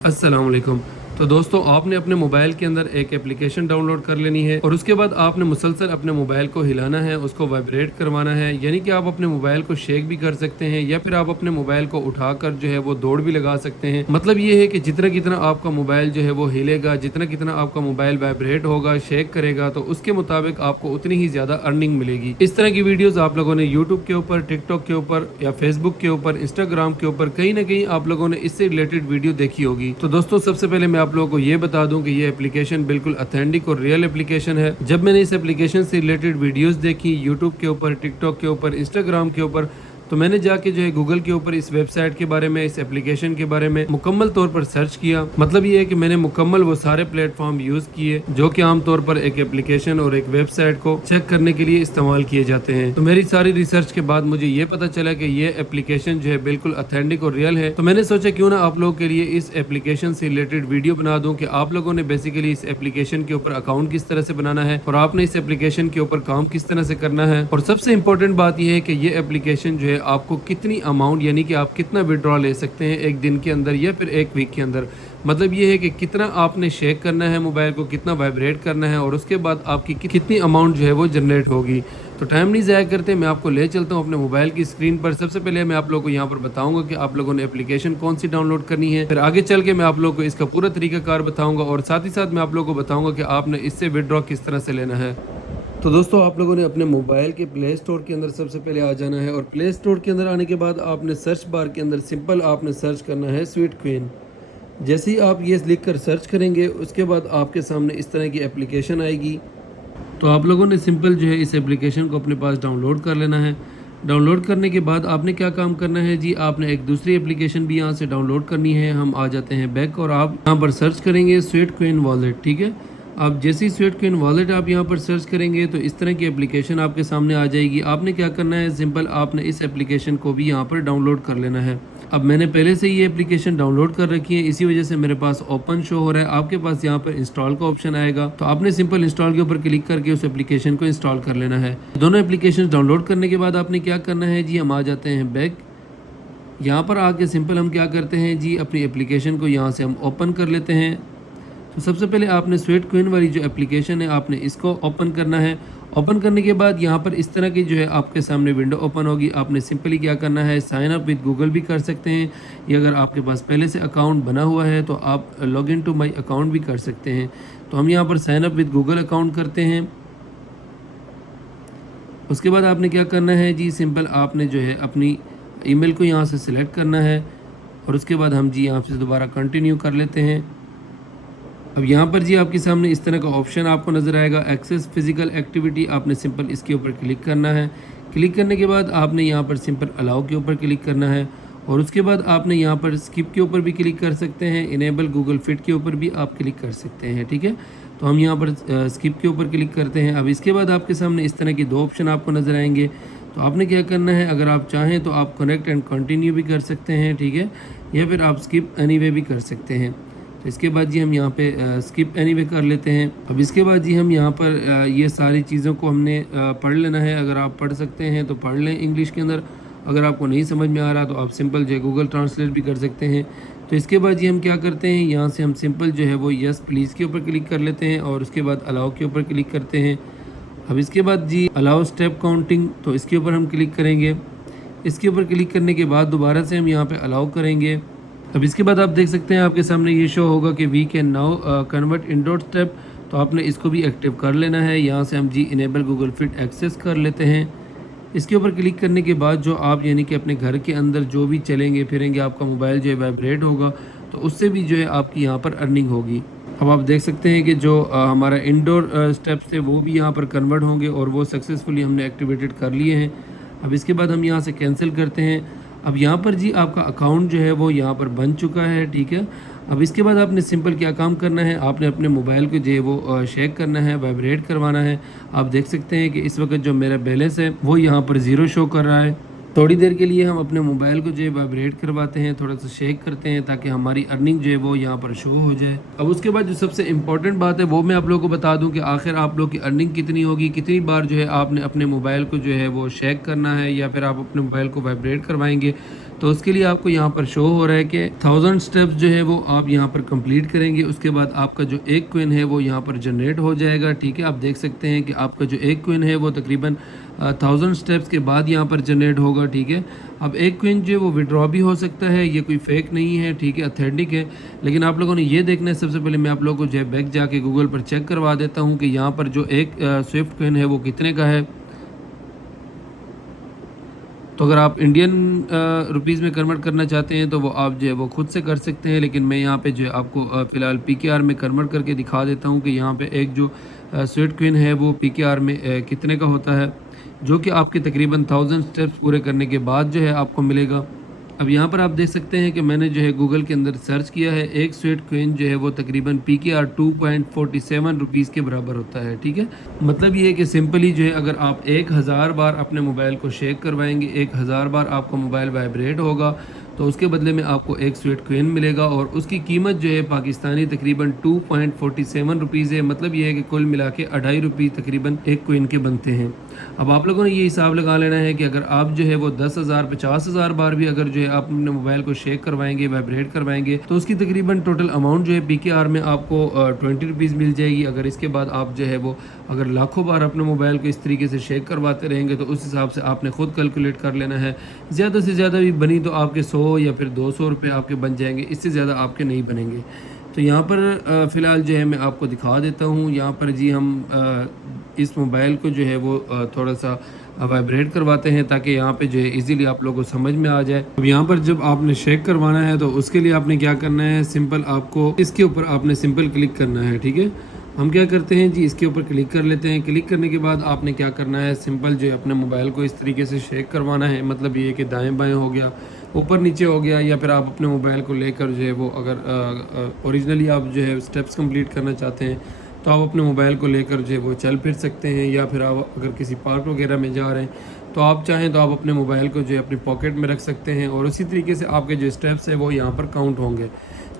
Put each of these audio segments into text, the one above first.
अस्सलाम वालेकुम। तो दोस्तों आपने अपने मोबाइल के अंदर एक एप्लीकेशन डाउनलोड कर लेनी है और उसके बाद आपने मुसलसल अपने मोबाइल को हिलाना है, उसको वाइब्रेट करवाना है। यानी कि आप अपने मोबाइल को शेक भी कर सकते हैं या फिर आप अपने मोबाइल को उठाकर जो है वो दौड़ भी लगा सकते हैं। मतलब ये है कि जितना कितना आपका मोबाइल जो है वो हिलेगा, जितना कितना आपका मोबाइल वाइब्रेट होगा, शेक करेगा, तो उसके मुताबिक आपको उतनी ही ज्यादा अर्निंग मिलेगी। इस तरह की वीडियोस आप लोगों ने यूट्यूब के ऊपर, टिकटॉक के ऊपर या फेसबुक के ऊपर, इंस्टाग्राम के ऊपर कहीं ना कहीं आप लोगों ने इससे रिलेटेड वीडियो देखी होगी। तो दोस्तों सबसे पहले मैं आप लोगों को ये बता दूं कि ये एप्लीकेशन बिल्कुल ऑथेंटिक और रियल एप्लीकेशन है। जब मैंने इस एप्लीकेशन से रिलेटेड वीडियोस देखी यूट्यूब के ऊपर, टिकटॉक के ऊपर, इंस्टाग्राम के ऊपर, तो मैंने जाके जो है गूगल के ऊपर इस वेबसाइट के बारे में, इस एप्लीकेशन के बारे में मुकम्मल तौर पर सर्च किया। मतलब ये है कि मैंने मुकम्मल वो सारे प्लेटफॉर्म यूज किए जो कि आमतौर पर एक एप्लीकेशन और एक वेबसाइट को चेक करने के लिए इस्तेमाल किए जाते हैं। तो मेरी सारी रिसर्च के बाद मुझे ये पता चला कि ये एप्लीकेशन जो है बिल्कुल ऑथेंटिक और रियल है। तो मैंने सोचा क्यों ना आप लोगों के लिए इस एप्लीकेशन से रिलेटेड वीडियो बना दूं कि आप लोगों ने बेसिकली इस एप्लीकेशन के ऊपर अकाउंट किस तरह से बनाना है और आपने इस एप्लीकेशन के ऊपर काम किस तरह से करना है। और सबसे इम्पोर्टेंट बात यह है कि ये एप्लीकेशन जो है आपको कितनी अमाउंट यानी कि आप कितना विड्रॉ ले सकते हैं एक दिन के अंदर या फिर एक वीक के अंदर। मतलब ये है कि कितना आपने शेक करना है मोबाइल को, कितना वाइब्रेट करना है और उसके बाद आपकी कितनी अमाउंट जो है वो जनरेट होगी। तो टाइम नहीं ज़ाया करते, मैं आपको ले चलता हूँ अपने मोबाइल की स्क्रीन पर। सबसे पहले मैं आप लोगों को यहाँ पर बताऊंगा कि आप लोगों ने एप्लीकेशन कौन सी डाउनलोड करनी है, फिर आगे चल के मैं आप लोगों को इसका पूरा तरीकाकार बताऊंगा और साथ ही साथ मैं आप लोगों को बताऊंगा कि आपने इससे विड्रॉ किस तरह से लेना है। तो दोस्तों आप लोगों ने अपने मोबाइल के प्ले स्टोर के अंदर सबसे पहले आ जाना है और प्ले स्टोर के अंदर आने के बाद आपने सर्च बार के अंदर सिंपल आपने सर्च करना है स्वीट क्वीन। जैसे ही आप ये लिख कर सर्च करेंगे उसके बाद आपके सामने इस तरह की एप्लीकेशन आएगी। तो आप लोगों ने सिंपल जो है इस एप्लीकेशन को अपने पास डाउनलोड कर लेना है। डाउनलोड करने के बाद आपने क्या काम करना है जी, आपने एक दूसरी एप्लीकेशन भी यहाँ से डाउनलोड करनी है। हम आ जाते हैं बैक और आप यहाँ पर सर्च करेंगे स्वीट क्वीन वॉलेट। ठीक है, आप जैसे ही स्वीट क्वीन वॉलेट आप यहाँ पर सर्च करेंगे तो इस तरह की एप्लीकेशन आपके सामने आ जाएगी। आपने क्या करना है, सिंपल आपने इस एप्लीकेशन को भी यहाँ पर डाउनलोड कर लेना है। अब मैंने पहले से ये एप्लीकेशन डाउनलोड कर रखी है, इसी वजह से मेरे पास ओपन शो हो रहा है। आपके पास यहाँ पर इंस्टॉल का ऑप्शन आएगा, तो आपने सिंपल इंस्टॉल के ऊपर क्लिक करके उस एप्लीकेशन को इंस्टॉल कर लेना है। दोनों एप्लीकेशन डाउनलोड करने के बाद आपने क्या करना है जी, हम आ जाते हैं बैक। यहाँ पर आके सिंपल हम क्या करते हैं जी, अपनी एप्लीकेशन को यहाँ से हम ओपन कर लेते हैं। तो सबसे पहले आपने स्वीट क्वीन वाली जो एप्लीकेशन है आपने इसको ओपन करना है। ओपन करने के बाद यहाँ पर इस तरह की जो है आपके सामने विंडो ओपन होगी। आपने सिंपली क्या करना है, साइन अप विद गूगल भी कर सकते हैं, या अगर आपके पास पहले से अकाउंट बना हुआ है तो आप log in to my account भी कर सकते हैं। तो हम यहाँ पर sign up with Google account करते हैं। उसके बाद आपने क्या करना है जी, सिंपल आपने जो है अपनी ईमेल को यहाँ से सिलेक्ट करना है और उसके बाद हम जी यहाँ से दोबारा कंटिन्यू कर लेते हैं। अब यहाँ पर जी आपके सामने इस तरह का ऑप्शन आपको नज़र आएगा, एक्सेस फिजिकल एक्टिविटी। आपने सिंपल इसके ऊपर क्लिक करना है। क्लिक करने के बाद आपने यहाँ पर सिंपल अलाउ के ऊपर क्लिक करना है और उसके बाद आपने यहाँ पर स्किप के ऊपर भी क्लिक कर सकते हैं, इनेबल गूगल फिट के ऊपर भी आप क्लिक कर सकते हैं। ठीक है, तो हम यहाँ पर स्किप के ऊपर क्लिक करते हैं। अब इसके बाद आपके सामने इस तरह की दो ऑप्शन आपको नज़र आएंगे। तो आपने क्या करना है, अगर आप चाहें तो आप कनेक्ट एंड कंटिन्यू भी कर सकते हैं, ठीक है, या फिर आप स्किप एनीवे भी कर सकते हैं। तो इसके बाद जी हम यहाँ पे स्किप एनीवे कर लेते हैं। अब इसके बाद जी हम यहाँ पर ये सारी चीज़ों को हमने पढ़ लेना है। अगर आप पढ़ सकते हैं तो पढ़ लें इंग्लिश के अंदर, अगर आपको नहीं समझ में आ रहा तो आप सिंपल जो है गूगल ट्रांसलेट भी कर सकते हैं। तो इसके बाद जी हम क्या करते हैं, यहाँ से हम सिंपल जो है वो यस प्लीज़ के ऊपर क्लिक कर लेते हैं और उसके बाद अलाउ के ऊपर क्लिक करते हैं। अब इसके बाद जी अलाउ स्टेप काउंटिंग, तो इसके ऊपर हम क्लिक करेंगे। इसके ऊपर क्लिक करने के बाद दोबारा से हम यहाँ पर अलाउ करेंगे। अब इसके बाद आप देख सकते हैं आपके सामने ये शो होगा कि we can now convert indoor step. तो आपने इसको भी एक्टिव कर लेना है। यहाँ से हम जी इनेबल गूगल फिट एक्सेस कर लेते हैं। इसके ऊपर क्लिक करने के बाद जो आप यानी कि अपने घर के अंदर जो भी चलेंगे फिरेंगे, आपका मोबाइल जो है वाइब्रेट होगा, तो उससे भी जो है आपकी यहाँ पर अर्निंग होगी। अब आप देख सकते हैं कि जो हमारा इंडोर स्टेप्स थे वो भी यहाँ पर कन्वर्ट होंगे और वो सक्सेसफुली हमने एक्टिवेटेड कर लिए हैं। अब इसके बाद हम यहाँ से कैंसिल करते हैं। अब यहाँ पर जी आपका अकाउंट जो है वो यहाँ पर बन चुका है। ठीक है, अब इसके बाद आपने सिंपल क्या काम करना है, आपने अपने मोबाइल को जो है वो शेक करना है, वाइब्रेट करवाना है। आप देख सकते हैं कि इस वक्त जो मेरा बैलेंस है वो यहाँ पर 0 शो कर रहा है। थोड़ी देर के लिए हम अपने मोबाइल को जो है वाइब्रेट करवाते हैं, थोड़ा सा शेक करते हैं ताकि हमारी अर्निंग जो है वो यहाँ पर शो हो जाए। अब उसके बाद जो सबसे इम्पॉर्टेंट बात है वो मैं आप लोगों को बता दूं कि आखिर आप लोग की अर्निंग कितनी होगी, कितनी बार जो है आपने अपने मोबाइल को जो है वो शेक करना है या फिर आप अपने मोबाइल को वाइब्रेट करवाएंगे। तो उसके लिए आपको यहाँ पर शो हो रहा है कि 1000 स्टेप्स जो है वो आप यहाँ पर कंप्लीट करेंगे, उसके बाद आपका जो एक कॉइन है वो यहाँ पर जनरेट हो जाएगा। ठीक है, आप देख सकते हैं कि आपका जो एक कॉइन है वो तकरीबन 1000 स्टेप्स के बाद यहाँ पर जनरेट होगा। ठीक है, अब एक कॉइन जो है वो विड्रॉ भी हो सकता है, ये कोई फेक नहीं है। ठीक है, ऑथेंटिक है। लेकिन आप लोगों ने ये देखना है, सबसे पहले मैं आप लोगों को जो है बैक जाके गूगल पर चेक करवा देता हूँ कि यहाँ पर जो एक स्विफ्ट कॉइन है वो कितने का है। तो अगर आप इंडियन रुपीज़ में कन्वर्ट करना चाहते हैं तो वो आप जो है वो खुद से कर सकते हैं, लेकिन मैं यहाँ पे जो है आपको फ़िलहाल PKR में कन्वर्ट करके दिखा देता हूँ कि यहाँ पे एक जो स्वीट क्वीन है वो PKR में कितने का होता है, जो कि आपके तकरीबन 1000 स्टेप्स पूरे करने के बाद जो है आपको मिलेगा। अब यहाँ पर आप देख सकते हैं कि मैंने जो है गूगल के अंदर सर्च किया है, एक स्वीट क्वीन जो है वो तकरीबन PKR 2.47 रुपीज़ के बराबर होता है। ठीक है, मतलब ये है कि सिंपली जो है अगर आप 1000 बार अपने मोबाइल को शेक करवाएंगे, 1000 बार आपका मोबाइल वाइब्रेट होगा, तो उसके बदले में आपको एक स्वीट क्वीन मिलेगा और उसकी कीमत जो है पाकिस्तानी तकरीबन 2.47 रुपीज़ है। मतलब ये है कि कुल मिला के 2.5 रुपये तकरीबन एक क्वीन के बनते हैं। अब आप लोगों ने ये हिसाब लगा लेना है कि अगर आप जो है वो 10,000 50,000 बार भी अगर जो है आप अपने मोबाइल को शेक करवाएंगे, वाइब्रेट करवाएंगे, तो उसकी तकरीबन टोटल अमाउंट जो है PKR में आपको 20 रुपीज़ मिल जाएगी। अगर इसके बाद आप जो है वो अगर लाखों बार अपने मोबाइल को इस तरीके से शेक करवाते रहेंगे तो उस हिसाब से आपने खुद कैलकुलेट कर लेना है। ज़्यादा से ज़्यादा भी बनी तो आपके 100 या फिर 200 रुपये आपके बन जाएंगे, इससे ज़्यादा आपके नहीं बनेंगे। तो यहाँ पर फ़िलहाल जो है मैं आपको दिखा देता हूँ। यहाँ पर जी हम इस मोबाइल को जो है वो थोड़ा सा वाइब्रेट करवाते हैं ताकि यहाँ पे जो है इजीली आप लोगों को समझ में आ जाए। अब यहाँ पर जब आपने शेक करवाना है तो उसके लिए आपने क्या करना है, सिंपल आपको इसके ऊपर आपने सिंपल क्लिक करना है। ठीक है, हम क्या करते हैं जी, इसके ऊपर क्लिक कर लेते हैं। क्लिक करने के बाद आपने क्या करना है, सिंपल जो है अपने मोबाइल को इस तरीके से शेक करवाना है। मतलब ये कि दाएँ बाएँ हो गया, ऊपर नीचे हो गया, या फिर आप अपने मोबाइल को लेकर जो है वो अगर ओरिजिनली आप जो है स्टेप्स कंप्लीट करना चाहते हैं तो आप अपने मोबाइल को लेकर जो है वो चल फिर सकते हैं। या फिर आप अगर किसी पार्क वगैरह में जा रहे हैं तो आप चाहें तो आप अपने मोबाइल को जो है अपनी पॉकेट में रख सकते हैं और उसी तरीके से आपके जो स्टेप्स है वो यहाँ पर काउंट होंगे।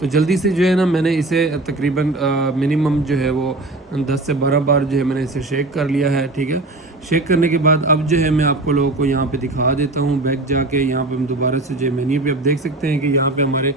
तो जल्दी से जो है ना, मैंने इसे तकरीबन मिनिमम जो है वो 10 से 12 बार जो है मैंने इसे शेक कर लिया है। ठीक है, शेक करने के बाद अब जो है मैं आपको लोगों को यहाँ पे दिखा देता हूँ। बैक जाके यहाँ पे हम दोबारा से जो है मेन्यू पे आप देख सकते हैं कि यहाँ पे हमारे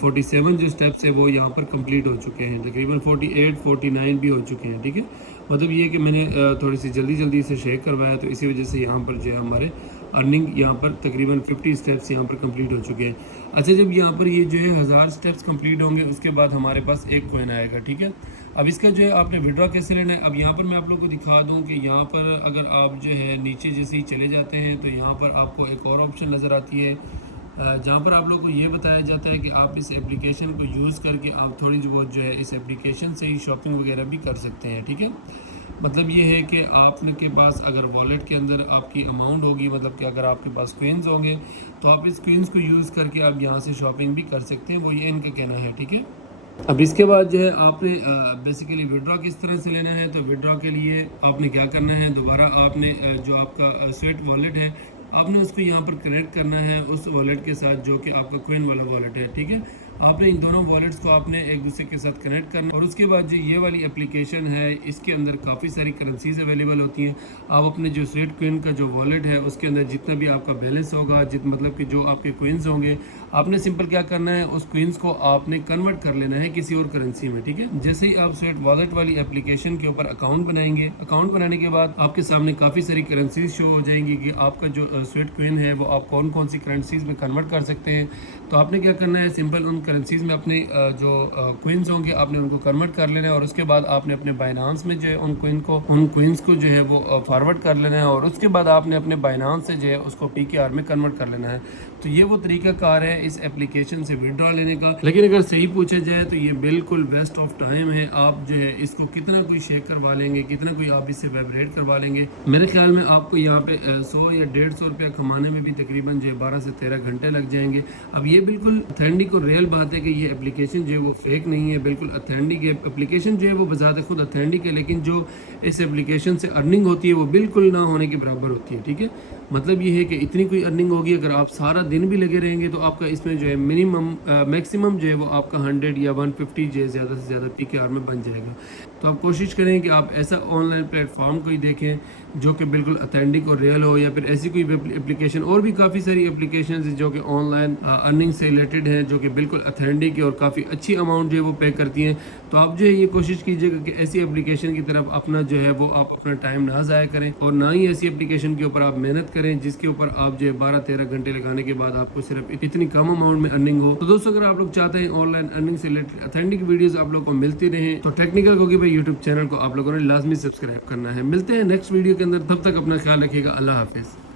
47 जो स्टेप्स है वो यहाँ पर कंप्लीट हो चुके हैं, तकरीबन 48 49 भी हो चुके हैं। ठीक है, मतलब ये कि मैंने थोड़ी सी जल्दी इसे शेक करवाया तो इसी वजह से यहाँ पर जो है हमारे अर्निंग यहाँ पर तकरीबन 50 स्टेप्स यहाँ पर कंप्लीट हो चुके हैं। अच्छा, जब यहाँ पर ये जो है 1000 स्टेप्स कंप्लीट होंगे उसके बाद हमारे पास एक कॉइन आएगा। ठीक है, अब इसका जो है आपने विड्रॉ कैसे लेना है, अब यहाँ पर मैं आप लोगों को दिखा दूँ कि यहाँ पर अगर आप जो है नीचे जैसे ही चले जाते हैं तो यहाँ पर आपको एक और ऑप्शन नज़र आती है जहाँ पर आप लोगों को ये बताया जाता है कि आप इस एप्लीकेशन को यूज़ करके आप थोड़ी बहुत जो है इस एप्लीकेशन से ही शॉपिंग वगैरह भी कर सकते हैं। ठीक है, मतलब ये है कि आपने के पास अगर वॉलेट के अंदर आपकी अमाउंट होगी, मतलब कि अगर आपके पास क्वींस होंगे तो आप इस क्वींस को यूज़ करके आप यहाँ से शॉपिंग भी कर सकते हैं, वो ये इनका कहना है। ठीक है, अब इसके बाद जो है आपने बेसिकली विड्रॉ किस तरह से लेना है, तो विड्रॉ के लिए आपने क्या करना है, दोबारा आपने जो आपका स्वीट वॉलेट है आपने उसको यहाँ पर कनेक्ट करना है उस वॉलेट के साथ जो कि आपका कॉइन वाला वॉलेट है। ठीक है, आपने इन दोनों वॉलेट्स को आपने एक दूसरे के साथ कनेक्ट करना है और उसके बाद जो ये वाली एप्लीकेशन है इसके अंदर काफ़ी सारी करेंसीज अवेलेबल होती हैं। आप अपने जो स्वीट कॉइन का जो वॉलेट है उसके अंदर जितना भी आपका बैलेंस होगा, मतलब कि जो आपके कॉइन्स होंगे, आपने सिंपल क्या करना है, उस कॉइन्स को आपने कन्वर्ट कर लेना है किसी और करेंसी में। ठीक है, जैसे ही आप स्वीट वॉलेट वाली एप्लीकेशन के ऊपर अकाउंट बनाएंगे, अकाउंट बनाने के बाद आपके सामने काफ़ी सारी करेंसीज शो हो जाएंगी कि आपका जो स्वीट कॉइन है वो आप कौन कौन सी करेंसीज में कन्वर्ट कर सकते हैं। तो आपने क्या करना है, सिंपल उन करेंसीज में अपने जो क्वींस होंगे आपने उनको कन्वर्ट कर लेना है और उसके बाद आपने अपने बाइनांस में जो है उन क्वींस को जो है वो फॉरवर्ड कर लेना है और उसके बाद आपने अपने बाइनांस से जो है उसको PKR में कन्वर्ट कर लेना है। तो ये वो तरीकाकार है इस एप्लीकेशन से विड्रॉ लेने का। लेकिन अगर सही पूछा जाए तो ये बिल्कुल वेस्ट ऑफ टाइम है। आप जो है इसको कितना कोई शेक करवा लेंगे, कितना कोई आप इससे वाइब्रेट करवा लेंगे, मेरे ख्याल में आपको यहाँ पे 100 या 150 रुपया कमाने में भी तकरीबन जो है 12 से 13 घंटे लग जाएंगे। अब ये बिल्कुल ऑथेंटिक और रियल बात है कि ये एप्लीकेशन जो है वो फेक नहीं है, बिल्कुल ऑथेंटिक है। एप्लीकेशन जो है वो बजाते खुद ऑथेंटिक है, लेकिन जो इस एप्लीकेशन से अर्निंग होती है वो बिल्कुल ना होने के बराबर होती है। ठीक है, मतलब ये है कि इतनी कोई अर्निंग होगी अगर आप सारा दिन भी लगे रहेंगे तो आपका इसमें जो है मिनिमम मैक्सिमम जो है वो आपका 100 या 150 जो है ज़्यादा से ज़्यादा PKR में बन जाएगा। तो आप कोशिश करें कि आप ऐसा ऑनलाइन प्लेटफॉर्म को ही देखें जो कि बिल्कुल ऑथेंटिक और रियल हो, या फिर ऐसी कोई एप्लीकेशन, और भी काफ़ी सारी एप्लीकेशन जो कि ऑनलाइन अर्निंग से रिलेटेड हैं, जो कि बिल्कुल ऑथेंटिक है और काफ़ी अच्छी अमाउंट जो है वो पे करती हैं। तो आप जो है ये कोशिश कीजिएगा कि ऐसी एप्लीकेशन की तरफ अपना जो है वो आप अपना टाइम ना ज़ाया करें, और ना ही ऐसी एप्लीकेशन के ऊपर आप मेहनत करें जिसके ऊपर आप जो है 12-13 घंटे लगाने के बाद आपको सिर्फ इतनी कम अमाउंट में अर्निंग हो। तो दोस्तों, अगर आप लोग चाहते हैं ऑनलाइन अर्निंग से रिलेटेड ऑथेंटिक वीडियोस आप लोग को मिलती रहें, तो टेक्निकल कुकी भाई यूट्यूब चैनल को आप लोगों ने लाजमी सब्सक्राइब करना है। मिलते हैं नेक्स्ट वीडियो के अंदर, तब तक अपना ख्याल रखिएगा। अल्लाह हाफिज़।